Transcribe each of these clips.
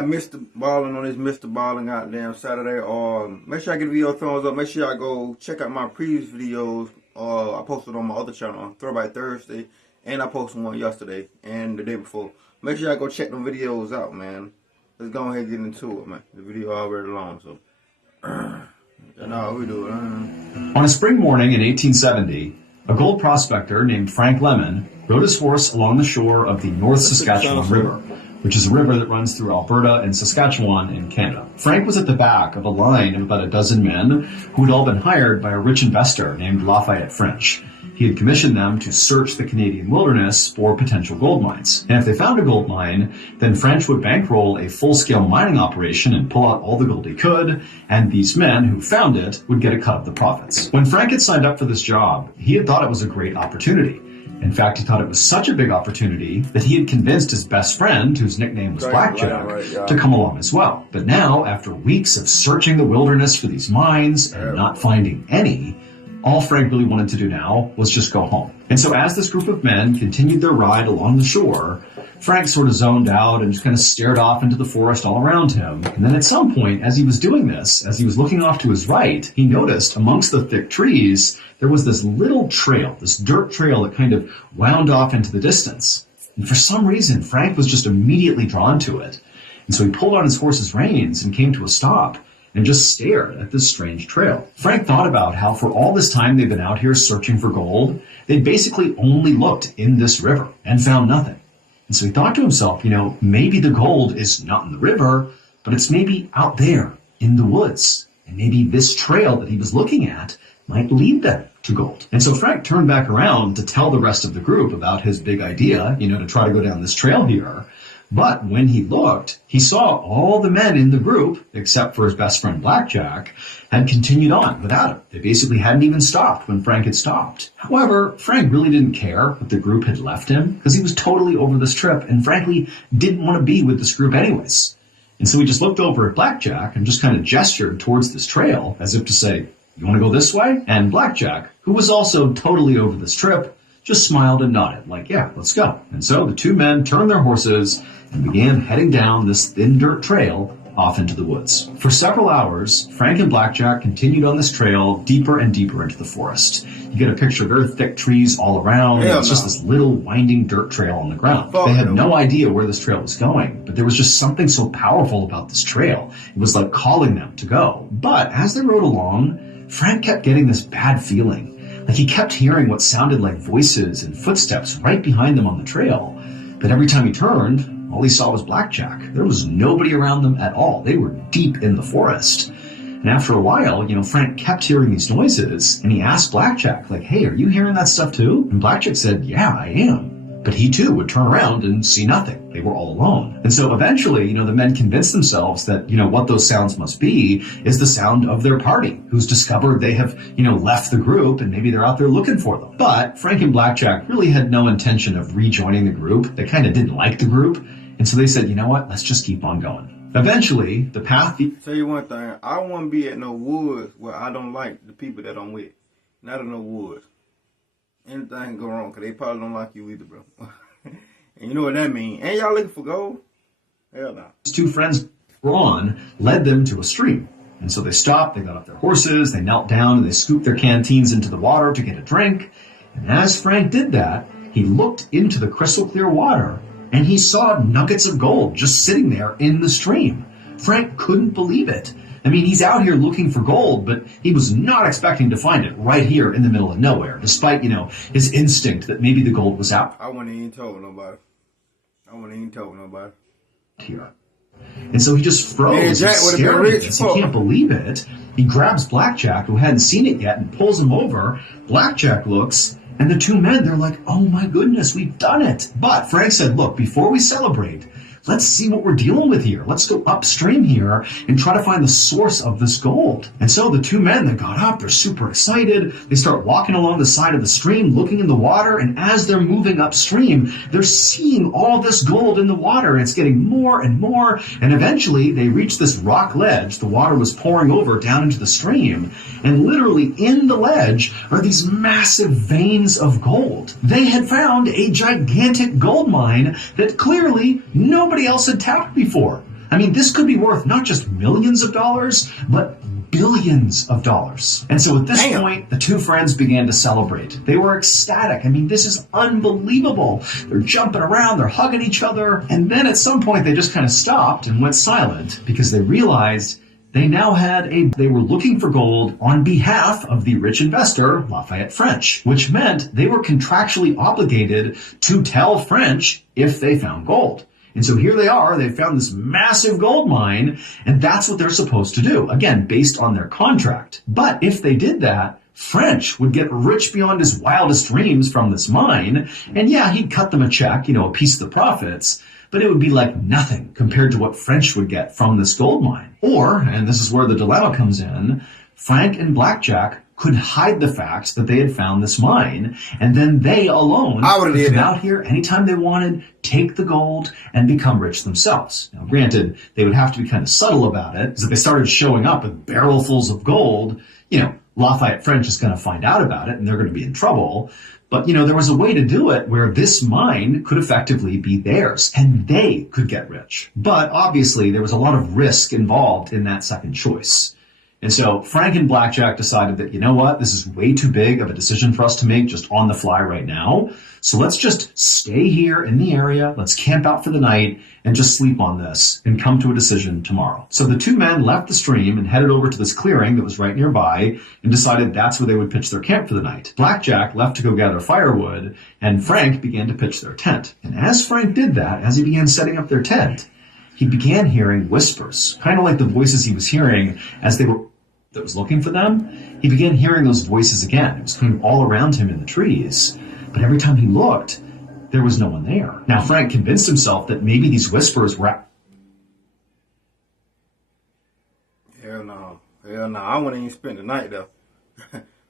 got Mr. Ballin on this Mr. Ballin goddamn Saturday. Make sure I give the video a thumbs up. Make sure I go check out my previous videos. I posted on my other channel, Throwback Thursday, and I posted one yesterday and the day before. Make sure I go check them videos out, man. Let's go ahead and get into it, man. The video already long, so that's how we do it. On a spring morning in 1870, a gold prospector named Frank Lemon rode his horse along the shore of the North Saskatchewan River, which is a river that runs through Alberta and Saskatchewan in Canada. Frank was at the back of a line of about a dozen men who had all been hired by a rich investor named Lafayette French. He had commissioned them to search the Canadian wilderness for potential gold mines. And if they found a gold mine, then French would bankroll a full-scale mining operation and pull out all the gold he could, and these men who found it would get a cut of the profits. When Frank had signed up for this job, he had thought it was a great opportunity. In fact, he thought it was such a big opportunity that he had convinced his best friend, whose nickname was Blackjack, to come along as well. But now, after weeks of searching the wilderness for these mines and not finding any, all Frank really wanted to do now was just go home. And so as this group of men continued their ride along the shore, Frank sort of zoned out and just kind of stared off into the forest all around him. And then at some point, as he was doing this, as he was looking off to his right, he noticed amongst the thick trees, there was this little trail, this dirt trail that kind of wound off into the distance. And for some reason, Frank was just immediately drawn to it. And so he pulled on his horse's reins and came to a stop and just stared at this strange trail. Frank thought about how for all this time they'd been out here searching for gold, they'd basically only looked in this river and found nothing. And so he thought to himself, maybe the gold is not in the river, but it's maybe out there in the woods. And maybe this trail that he was looking at might lead them to gold. And so Frank turned back around to tell the rest of the group about his big idea, to try to go down this trail here. But when he looked, he saw all the men in the group, except for his best friend Blackjack, had continued on without him. They basically hadn't even stopped when Frank had stopped. However, Frank really didn't care that the group had left him, because he was totally over this trip and frankly didn't want to be with this group anyways. And so he just looked over at Blackjack and just kind of gestured towards this trail as if to say, "You want to go this way?" And Blackjack, who was also totally over this trip, just smiled and nodded, like, "Yeah, let's go." And so the two men turned their horses and began heading down this thin dirt trail off into the woods. For several hours, Frank and Blackjack continued on this trail deeper and deeper into the forest. You get a picture of very thick trees all around, and it's just this little winding dirt trail on the ground. They had no idea where this trail was going, but there was just something so powerful about this trail. It was like calling them to go. But as they rode along, Frank kept getting this bad feeling. Like he kept hearing what sounded like voices and footsteps right behind them on the trail. But every time he turned, all he saw was Blackjack. There was nobody around them at all. They were deep in the forest. And after a while, Frank kept hearing these noises, and he asked Blackjack, like, "Hey, are you hearing that stuff too?" And Blackjack said, "Yeah, I am." But he too would turn around and see nothing. They were all alone. And so eventually, the men convinced themselves that, what those sounds must be is the sound of their party, who's discovered they have, left the group and maybe they're out there looking for them. But Frank and Blackjack really had no intention of rejoining the group. They kind of didn't like the group. And so they said, let's just keep on going. Eventually, the path... Tell you one thing, I don't want to be at no woods where I don't like the people that I'm with. Not in no woods. Anything can go wrong, because they probably don't like you either, bro. And you know what that means. Ain't y'all looking for gold? Hell no. His two friends, Ron, led them to a stream. And so they stopped, they got off their horses, they knelt down, and they scooped their canteens into the water to get a drink. And as Frank did that, he looked into the crystal clear water, and he saw nuggets of gold just sitting there in the stream. Frank couldn't believe it. I mean, he's out here looking for gold, but he was not expecting to find it right here in the middle of nowhere, despite, his instinct that maybe the gold was out. I wouldn't even told nobody. Here. And so he just froze and stared at this. He can't believe it. He grabs Blackjack, who hadn't seen it yet, and pulls him over. Blackjack looks, and the two men, they're like, "Oh my goodness, we've done it." But Frank said, "Look, before we celebrate, let's see what we're dealing with here. Let's go upstream here and try to find the source of this gold." And so the two men, they got up, they're super excited. They start walking along the side of the stream, looking in the water, and as they're moving upstream, they're seeing all this gold in the water, and it's getting more and more, and eventually they reach this rock ledge. The water was pouring over down into the stream, and literally in the ledge are these massive veins of gold. They had found a gigantic gold mine that clearly nobody else had tapped before. I mean, this could be worth not just millions of dollars, but billions of dollars. And so at this point, the two friends began to celebrate. They were ecstatic. I mean, this is unbelievable. They're jumping around, they're hugging each other. And then at some point, they just kind of stopped and went silent because they realized they were looking for gold on behalf of the rich investor, Lafayette French, which meant they were contractually obligated to tell French if they found gold. And so here they are, they found this massive gold mine, and that's what they're supposed to do, again, based on their contract. But if they did that, French would get rich beyond his wildest dreams from this mine, and yeah, he'd cut them a check, a piece of the profits, but it would be like nothing compared to what French would get from this gold mine. Or, and this is where the dilemma comes in, Frank and Blackjack could hide the fact that they had found this mine, and then they alone could come out here anytime they wanted, take the gold, and become rich themselves. Now, granted, they would have to be kind of subtle about it, because if they started showing up with barrelfuls of gold, Lafayette French is going to find out about it, and they're going to be in trouble. But, there was a way to do it where this mine could effectively be theirs, and they could get rich. But obviously, there was a lot of risk involved in that second choice. And so Frank and Blackjack decided that, this is way too big of a decision for us to make just on the fly right now. So let's just stay here in the area, let's camp out for the night, and just sleep on this and come to a decision tomorrow. So the two men left the stream and headed over to this clearing that was right nearby and decided that's where they would pitch their camp for the night. Blackjack left to go gather firewood, and Frank began to pitch their tent. And as Frank did that, as he began setting up their tent, he began hearing whispers, kind of like the voices he was hearing as that was looking for them. He began hearing those voices again. It was kind of all around him in the trees. But every time he looked, there was no one there. Now, Frank convinced himself that maybe these whispers were... Hell no. I wouldn't even spend the night, though.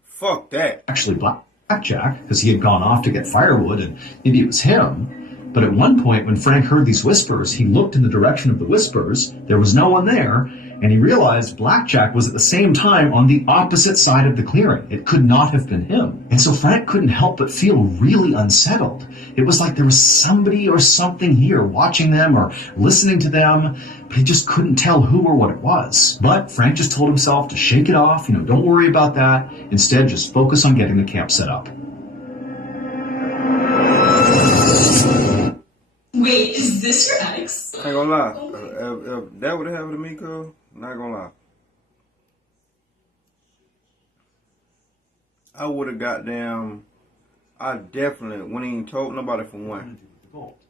Fuck that. Actually, Blackjack, because he had gone off to get firewood, and maybe it was him. But at one point, when Frank heard these whispers, he looked in the direction of the whispers. There was no one there. And he realized Blackjack was at the same time on the opposite side of the clearing. It could not have been him. And so Frank couldn't help but feel really unsettled. It was like there was somebody or something here watching them or listening to them, but he just couldn't tell who or what it was. But Frank just told himself to shake it off, don't worry about that. Instead, just focus on getting the camp set up. Wait, is this your ex? I ain't gonna lie. If that would have happened to me, girl, not gonna lie. I would have I definitely wouldn't even told nobody for one.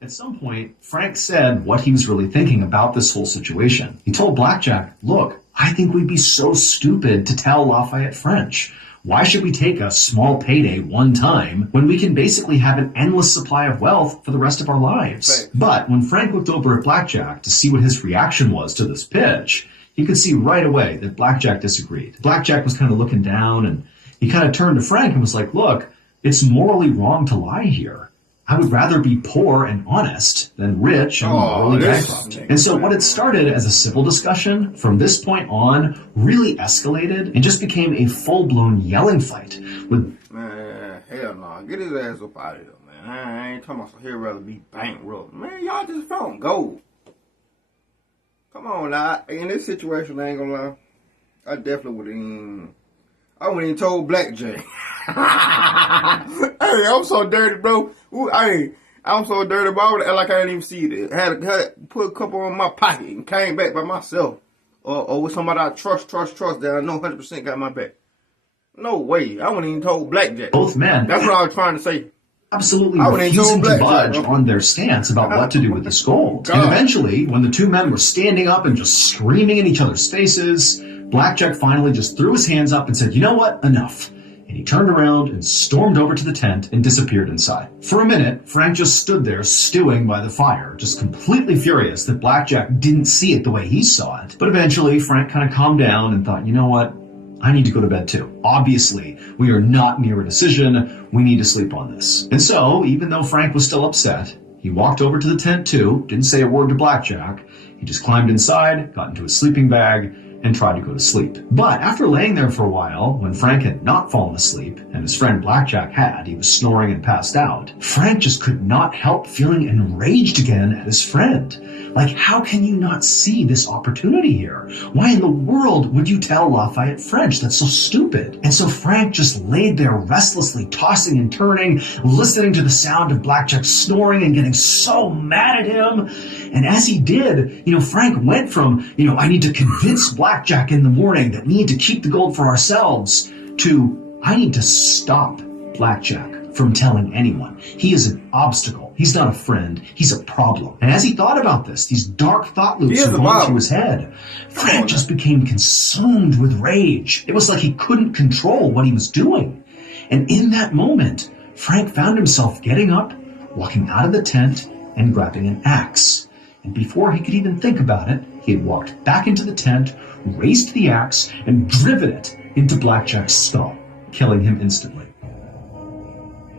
At some point, Frank said what he was really thinking about this whole situation. He told Blackjack, look, I think we'd be so stupid to tell Lafayette French. Why should we take a small payday one time when we can basically have an endless supply of wealth for the rest of our lives? Right. But when Frank looked over at Blackjack to see what his reaction was to this pitch, he could see right away that Blackjack disagreed. Blackjack was kind of looking down, and he kind of turned to Frank and was like, look, it's morally wrong to lie here. I would rather be poor and honest than rich and morally bankrupt. And so what had started as a civil discussion from this point on really escalated and just became a full-blown yelling fight. Man, hell no. Get his ass up out of here, man. I ain't talking about he'd rather be bankrupt. Man, y'all just found gold. Come on now. In this situation, I ain't gonna lie. I definitely wouldn't even told Blackjack. Hey, I'm so dirty, bro. Hey, I'm so dirty, bro. I would act like I didn't even see it. Had put a couple in my pocket and came back by myself. Or with somebody I trust that I know 100% got my back. No way. I wouldn't even told Blackjack. Both men. That's what I was trying to say. Absolutely refusing to budge on their stance about what to do with this gold. And eventually, when the two men were standing up and just screaming in each other's faces, Blackjack finally just threw his hands up and said, you know what? Enough. And he turned around and stormed over to the tent and disappeared inside. For a minute, Frank just stood there stewing by the fire, just completely furious that Blackjack didn't see it the way he saw it. But eventually, Frank kind of calmed down and thought, you know what? I need to go to bed too. Obviously, we are not near a decision. We need to sleep on this. And so, even though Frank was still upset, he walked over to the tent too, didn't say a word to Blackjack. He just climbed inside, got into his sleeping bag, and tried to go to sleep. But after laying there for a while, when Frank had not fallen asleep, and his friend Blackjack had, he was snoring and passed out, Frank just could not help feeling enraged again at his friend. Like, how can you not see this opportunity here? Why in the world would you tell Lafayette French? That's so stupid. And so Frank just laid there restlessly, tossing and turning, listening to the sound of Blackjack snoring and getting so mad at him. And as he did, Frank went from, I need to convince Blackjack in the morning that we need to keep the gold for ourselves, to, I need to stop Blackjack from telling anyone. He is an obstacle. He's not a friend. He's a problem. And as he thought about this, these dark thought loops were going through his head. Frank just became consumed with rage. It was like he couldn't control what he was doing. And in that moment, Frank found himself getting up, walking out of the tent, and grabbing an axe. And before he could even think about it, he had walked back into the tent, raised the axe, and driven it into Blackjack's skull, killing him instantly.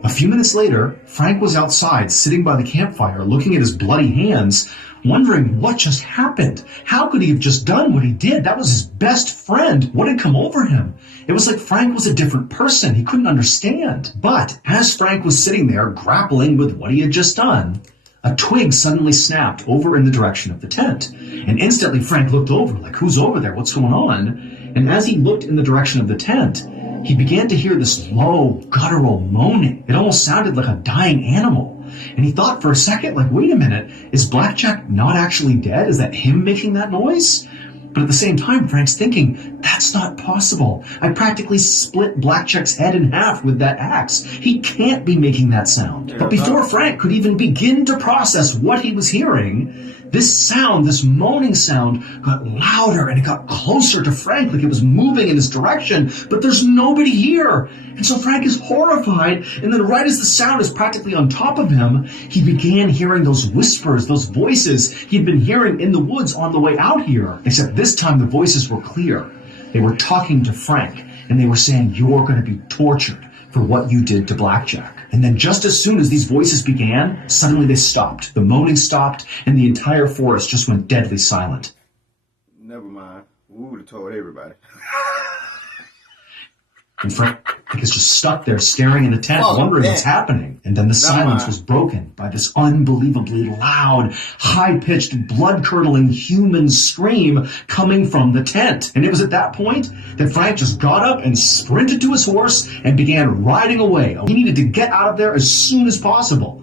A few minutes later, Frank was outside, sitting by the campfire, looking at his bloody hands, wondering what just happened. How could he have just done what he did? That was his best friend. What had come over him? It was like Frank was a different person. He couldn't understand. But as Frank was sitting there, grappling with what he had just done, a twig suddenly snapped over in the direction of the tent. And instantly Frank looked over, like, who's over there? What's going on? And as he looked in the direction of the tent, he began to hear this low, guttural moaning. It almost sounded like a dying animal. And he thought for a second, like, wait a minute, is Blackjack not actually dead? Is that him making that noise? But at the same time, Frank's thinking, that's not possible. I practically split Blackjack's head in half with that axe. He can't be making that sound. But before Frank could even begin to process what he was hearing, this sound, this moaning sound, got louder and it got closer to Frank, like it was moving in his direction, but there's nobody here. And so Frank is horrified, and then right as the sound is practically on top of him, he began hearing those whispers, those voices he'd been hearing in the woods on the way out here. Except this time the voices were clear. They were talking to Frank, and they were saying, you're going to be tortured for what you did to Blackjack. And then just as soon as these voices began, suddenly they stopped. The moaning stopped, and the entire forest just went deadly silent. Never mind. We would have told everybody. And Frank is just stuck there staring in the tent, wondering what's happening. And then the silence was broken by this unbelievably loud, high-pitched, blood-curdling human scream coming from the tent. And it was at that point that Frank just got up and sprinted to his horse and began riding away. He needed to get out of there as soon as possible.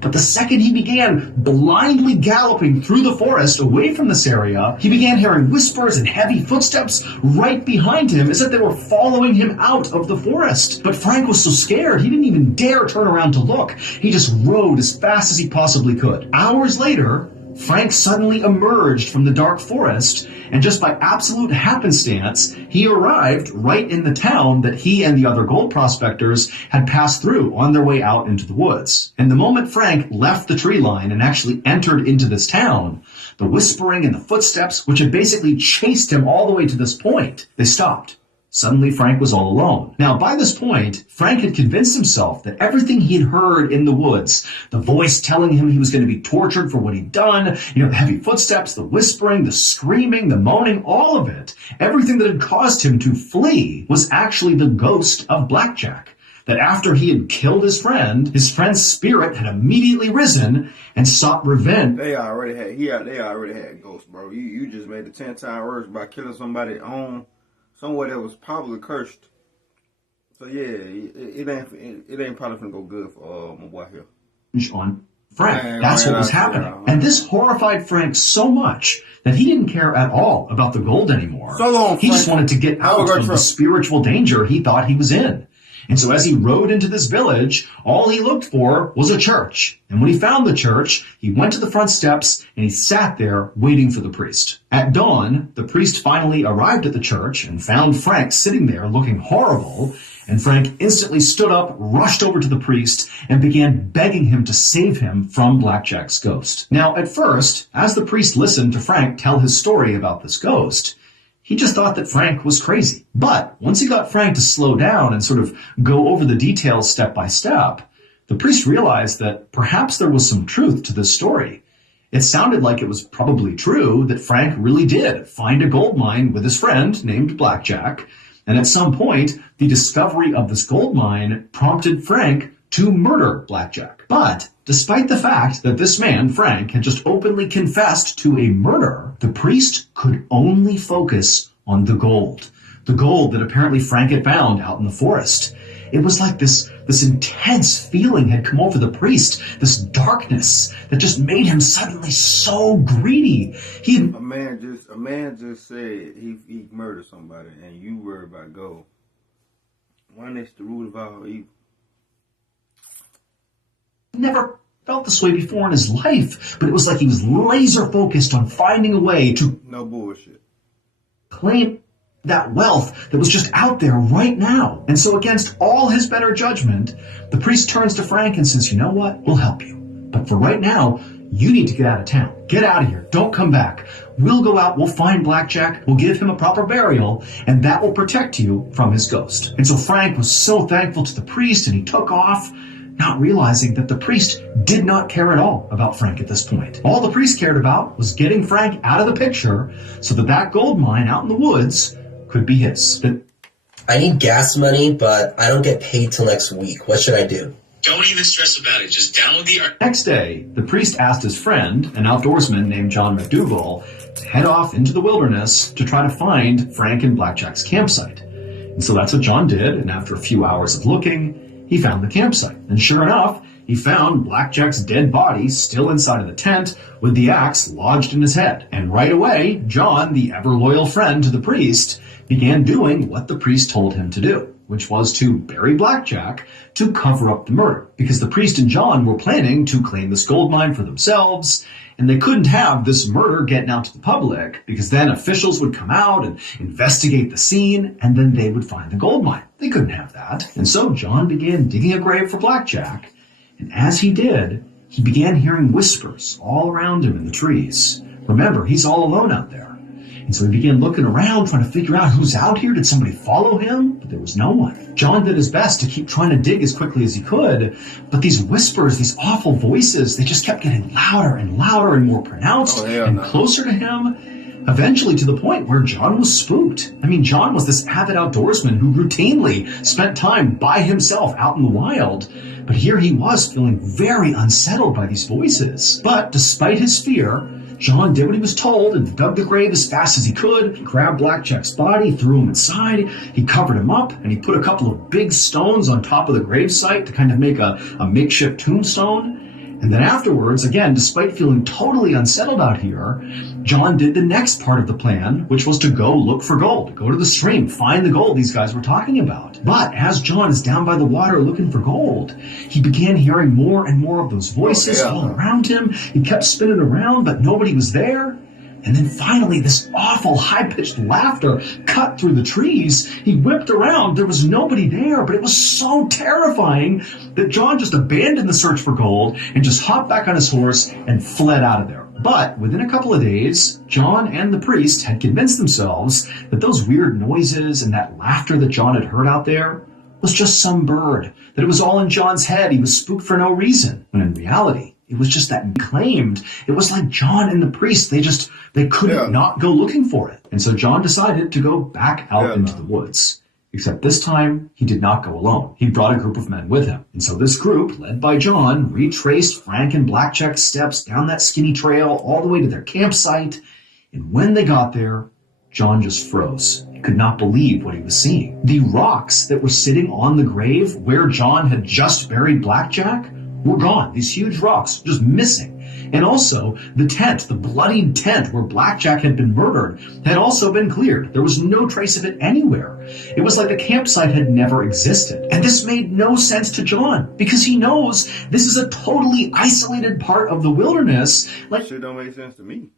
But the second he began blindly galloping through the forest away from this area, he began hearing whispers and heavy footsteps right behind him as if they were following him out of the forest. But Frank was so scared, he didn't even dare turn around to look. He just rode as fast as he possibly could. Hours later, Frank suddenly emerged from the dark forest, and just by absolute happenstance, he arrived right in the town that he and the other gold prospectors had passed through on their way out into the woods. And the moment Frank left the tree line and actually entered into this town, the whispering and the footsteps, which had basically chased him all the way to this point, they stopped. Suddenly, Frank was all alone. Now, by this point, Frank had convinced himself that everything he had heard in the woods, the voice telling him he was going to be tortured for what he'd done, the heavy footsteps, the whispering, the screaming, the moaning, all of it, everything that had caused him to flee was actually the ghost of Blackjack. That after he had killed his friend's spirit had immediately risen and sought revenge. They already had ghosts, bro. You just made it 10 times worse by killing somebody on somewhere that was probably cursed. So yeah, it ain't probably gonna go good for my boy here. On Frank. That's what was happening. And this horrified Frank so much that he didn't care at all about the gold anymore. So long, he just wanted to get out of the spiritual danger he thought he was in. And so as he rode into this village, all he looked for was a church. And when he found the church, he went to the front steps and he sat there waiting for the priest. At dawn, the priest finally arrived at the church and found Frank sitting there looking horrible. And Frank instantly stood up, rushed over to the priest, and began begging him to save him from Blackjack's ghost. Now, at first, as the priest listened to Frank tell his story about this ghost, he just thought that Frank was crazy. But once he got Frank to slow down and sort of go over the details step by step, the priest realized that perhaps there was some truth to this story. It sounded like it was probably true that Frank really did find a gold mine with his friend named Blackjack, and at some point, the discovery of this gold mine prompted Frank to murder Blackjack. But despite the fact that this man, Frank, had just openly confessed to a murder, the priest could only focus on the gold. The gold that apparently Frank had found out in the forest. It was like this intense feeling had come over the priest, this darkness that just made him suddenly so greedy. A man just said he murdered somebody, and you worry about gold. One is the root of all evil. Never felt this way before in his life, but it was like he was laser focused on finding a way to no bullshit claim that wealth that was just out there right now. And so against all his better judgment, the priest turns to Frank and says, you know what, we'll help you. But for right now, you need to get out of town. Get out of here. Don't come back. We'll go out, we'll find Blackjack, we'll give him a proper burial, and that will protect you from his ghost. And so Frank was so thankful to the priest, and he took off, not realizing that the priest did not care at all about Frank at this point. All the priest cared about was getting Frank out of the picture so that gold mine out in the woods could be his. I need gas money, but I don't get paid till next week. What should I do? Don't even stress about it. Just download the art. Next day, the priest asked his friend, an outdoorsman named John McDougal, to head off into the wilderness to try to find Frank and Blackjack's campsite. And so that's what John did, and after a few hours of looking, he found the campsite. And sure enough, he found Blackjack's dead body still inside of the tent with the axe lodged in his head. And right away, John, the ever-loyal friend to the priest, began doing what the priest told him to do, which was to bury Blackjack to cover up the murder. Because the priest and John were planning to claim this gold mine for themselves, and they couldn't have this murder getting out to the public, because then officials would come out and investigate the scene, and then they would find the gold mine. They couldn't have that. And so John began digging a grave for Blackjack, and as he did, he began hearing whispers all around him in the trees. Remember, he's all alone out there. And so he began looking around, trying to figure out who's out here. Did somebody follow him? But there was no one. John did his best to keep trying to dig as quickly as he could, but these whispers, these awful voices, they just kept getting louder and louder and more pronounced and closer to him, eventually to the point where John was spooked. I mean, John was this avid outdoorsman who routinely spent time by himself out in the wild, but here he was feeling very unsettled by these voices. But despite his fear, John did what he was told and dug the grave as fast as he could. He grabbed Blackjack's body, threw him inside, he covered him up, and he put a couple of big stones on top of the gravesite to kind of make a makeshift tombstone. And then afterwards, again, despite feeling totally unsettled out here, John did the next part of the plan, which was to go look for gold, go to the stream, find the gold these guys were talking about. But as John is down by the water looking for gold, he began hearing more and more of those voices all around him. He kept spinning around, but nobody was there. And then finally, this awful high-pitched laughter cut through the trees. He whipped around. There was nobody there, but it was so terrifying that John just abandoned the search for gold and just hopped back on his horse and fled out of there. But within a couple of days, John and the priest had convinced themselves that those weird noises and that laughter that John had heard out there was just some bird, that it was all in John's head. He was spooked for no reason, when in reality, it was just that he claimed. It was like John and the priest, they couldn't not go looking for it. And so John decided to go back out into the woods. Except this time, he did not go alone. He brought a group of men with him. And so this group, led by John, retraced Frank and Blackjack's steps down that skinny trail all the way to their campsite. And when they got there, John just froze. He could not believe what he was seeing. The rocks that were sitting on the grave where John had just buried Blackjack were gone. These huge rocks just missing. And also, the tent, the bloodied tent where Blackjack had been murdered, had also been cleared. There was no trace of it anywhere. It was like the campsite had never existed. And this made no sense to John, because he knows this is a totally isolated part of the wilderness. Like, shit don't make sense to me.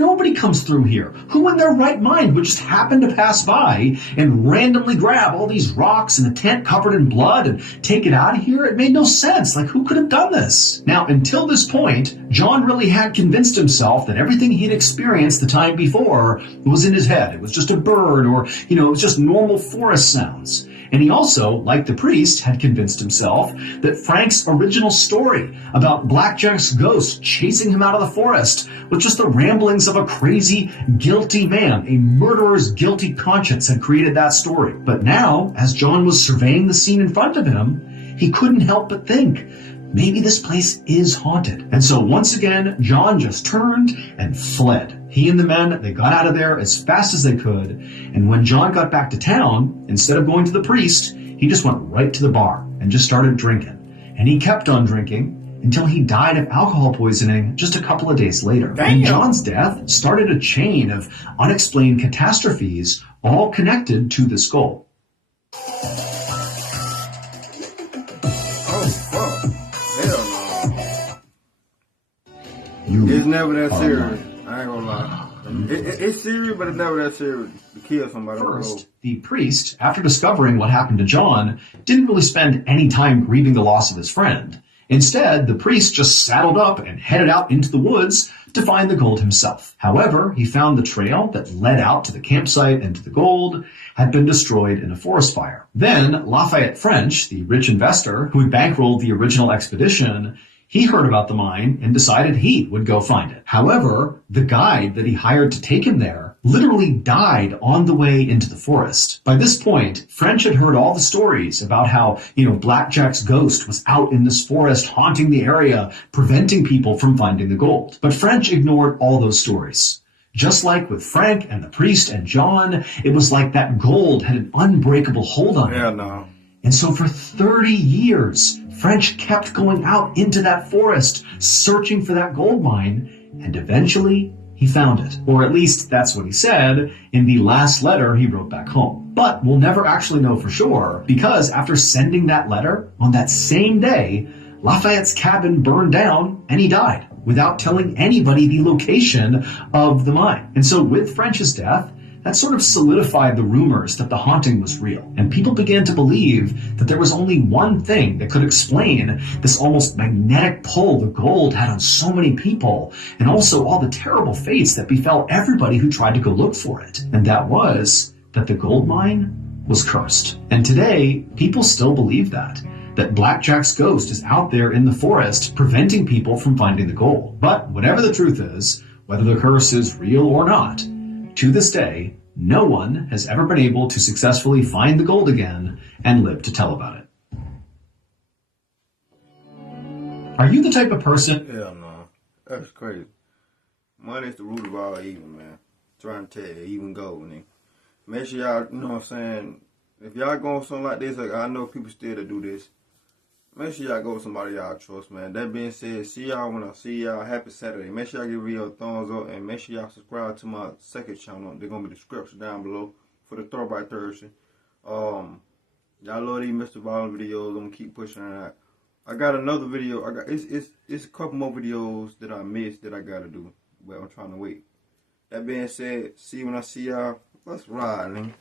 Nobody comes through here. Who in their right mind would just happen to pass by and randomly grab all these rocks and a tent covered in blood and take it out of here? It made no sense. Like, who could have done this? Now, until this point, John really had convinced himself that everything he'd experienced the time before was in his head. It was just a bird, or, it was just normal forest sounds. And he also, like the priest, had convinced himself that Frank's original story about Blackjack's ghost chasing him out of the forest was just the ramblings of a crazy, guilty man. A murderer's guilty conscience had created that story. But now, as John was surveying the scene in front of him, he couldn't help but think, maybe this place is haunted. And so once again, John just turned and fled. He and the men, they got out of there as fast as they could. And when John got back to town, instead of going to the priest, he just went right to the bar and just started drinking. And he kept on drinking until he died of alcohol poisoning just a couple of days later. Damn. And John's death started a chain of unexplained catastrophes, all connected to the skull. Oh, fuck. Hell no. You It's never that are serious. lying. I ain't gonna lie. It's serious, but it's never that serious to kill somebody. First, the priest, after discovering what happened to John, didn't really spend any time grieving the loss of his friend. Instead, the priest just saddled up and headed out into the woods to find the gold himself. However, he found the trail that led out to the campsite and to the gold had been destroyed in a forest fire. Then, Lafayette French, the rich investor who had bankrolled the original expedition, he heard about the mine and decided he would go find it. However, the guide that he hired to take him there literally died on the way into the forest. By this point, French had heard all the stories about how, Blackjack's ghost was out in this forest haunting the area, preventing people from finding the gold. But French ignored all those stories. Just like with Frank and the priest and John, it was like that gold had an unbreakable hold on him. Hell no. And so for 30 years, French kept going out into that forest, searching for that gold mine, and eventually he found it. Or at least that's what he said in the last letter he wrote back home. But we'll never actually know for sure, because after sending that letter, on that same day, Lafayette's cabin burned down and he died without telling anybody the location of the mine. And so with French's death, that sort of solidified the rumors that the haunting was real. And people began to believe that there was only one thing that could explain this almost magnetic pull the gold had on so many people, and also all the terrible fates that befell everybody who tried to go look for it. And that was that the gold mine was cursed. And today, people still believe that Blackjack's ghost is out there in the forest preventing people from finding the gold. But whatever the truth is, whether the curse is real or not, to this day, no one has ever been able to successfully find the gold again and live to tell about it. Are you the type of person? Hell no. That's crazy. Money is the root of all evil, man. Trying to tell you, even gold, nigga. Make sure y'all, you know what I'm saying, if y'all going something like this, like I know people still that do this, make sure y'all go with somebody y'all trust, man. That being said, see y'all when I see y'all. Happy Saturday. Make sure y'all give me a thumbs up and make sure y'all subscribe to my second channel. They're gonna be the description down below for the Throwback Thursday. Y'all love these Mr. Ballen videos. I'm gonna keep pushing that. I got another video. It's a couple more videos that I missed that I gotta do, but I'm trying to wait. That being said, see you when I see y'all. Let's ride, man.